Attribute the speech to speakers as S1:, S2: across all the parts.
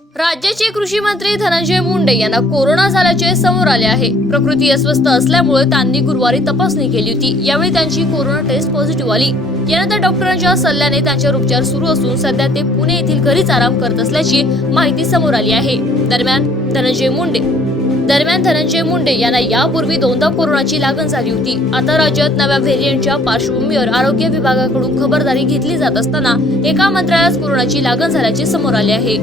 S1: राज्याचे कृषी मंत्री धनंजय मुंडे यांना कोरोना झाल्याचे समोर आले आहे. प्रकृती अस्वस्थ असल्यामुळे त्यांनी गुरुवारी तपासणी केली होती. यावेळी त्यांची कोरोना टेस्ट पॉझिटिव्ह आली. यानंतर डॉक्टरांच्या सल्ल्याने त्यांच्यावर उपचार सुरू असून सध्या ते पुणे येथील घरीच आराम करत असल्याची माहिती समोर आली आहे. दरम्यान धनंजय मुंडे दरम्यान धनंजय मुंडे यांना यापूर्वी दोनदा कोरोनाची लागण झाली होती. आता राज्यात नव्या व्हेरियंटच्या पार्श्वभूमीवर आरोग्य विभागाकडून खबरदारी घेतली जात असताना एका मंत्र्यालाच कोरोनाची लागण झाल्याचे समोर आले आहे.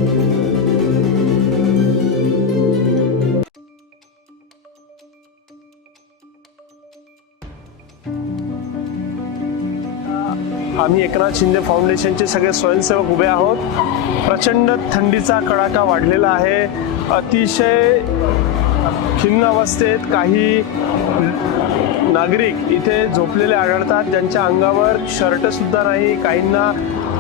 S2: आम्ही एकनाथ शिंदे फाउंडेशनचे सगळे स्वयंसेवक उभे आहोत. प्रचंड थंडीचा कडाका वाढलेला आहे. अतिशय खिन्न अवस्थेत काही नागरिक इथे झोपलेले आढळतात. ज्यांच्या अंगावर शर्ट सुद्धा नाही काहींना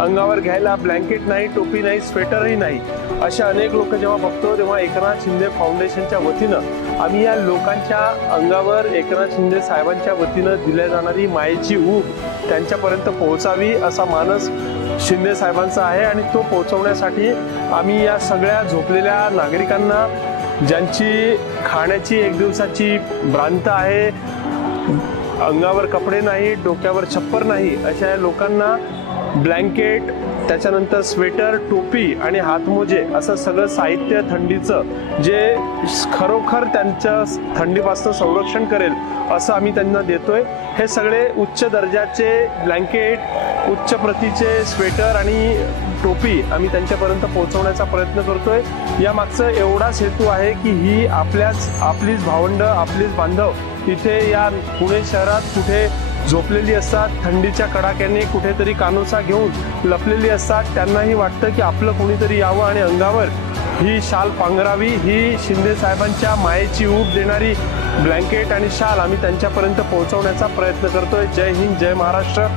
S2: अंगावर घ्यायला ब्लँकेट नाही टोपी नाही स्वेटरही नाही. अशा अनेक लोक जेव्हा बघतो तेव्हा एकनाथ शिंदे फाउंडेशनच्या वतीनं आम्ही या लोकांच्या अंगावर एकनाथ शिंदे साहेबांच्या वतीनं दिल्या जाणारी मायेची ऊब त्यांच्यापर्यंत पोहोचावी असा मानस शिंदे साहेबांचा आहे आणि तो पोहोचवण्यासाठी आम्ही या सगळ्या झोपलेल्या नागरिकांना ज्यांची खाण्याची एक दिवसाची भ्रांत आहे अंगावर कपडे नाही डोक्यावर छप्पर नाही अशा या लोकांना ब्लँकेट त्याच्यानंतर स्वेटर टोपी आणि हातमोजे असं सगळं साहित्य थंडीचं जे खरोखर त्यांच्या थंडीपासून संरक्षण करेल असं आम्ही त्यांना देतोय. हे सगळे उच्च दर्जाचे ब्लँकेट उच्च प्रतीचे स्वेटर आणि टोपी आम्ही त्यांच्यापर्यंत पोहोचवण्याचा प्रयत्न करतोय. या मागचं एवढाच हेतू आहे की ही आपल्याच आपलीच भावंड आपलीच बांधव इथे या पुणे शहरात कुठे झोपलेली असतात थंडीच्या कडाक्याने कुठेतरी कानोसा घेऊन लपलेली असतात. त्यांनाही वाटतं की आपलं कोणीतरी यावं आणि अंगावर ही शाल पांघरावी. ही शिंदे साहेबांच्या मायेची ऊब देणारी ब्लँकेट आणि शाल आम्ही त्यांच्यापर्यंत पोहोचवण्याचा प्रयत्न करतोय. जय हिंद जय महाराष्ट्र.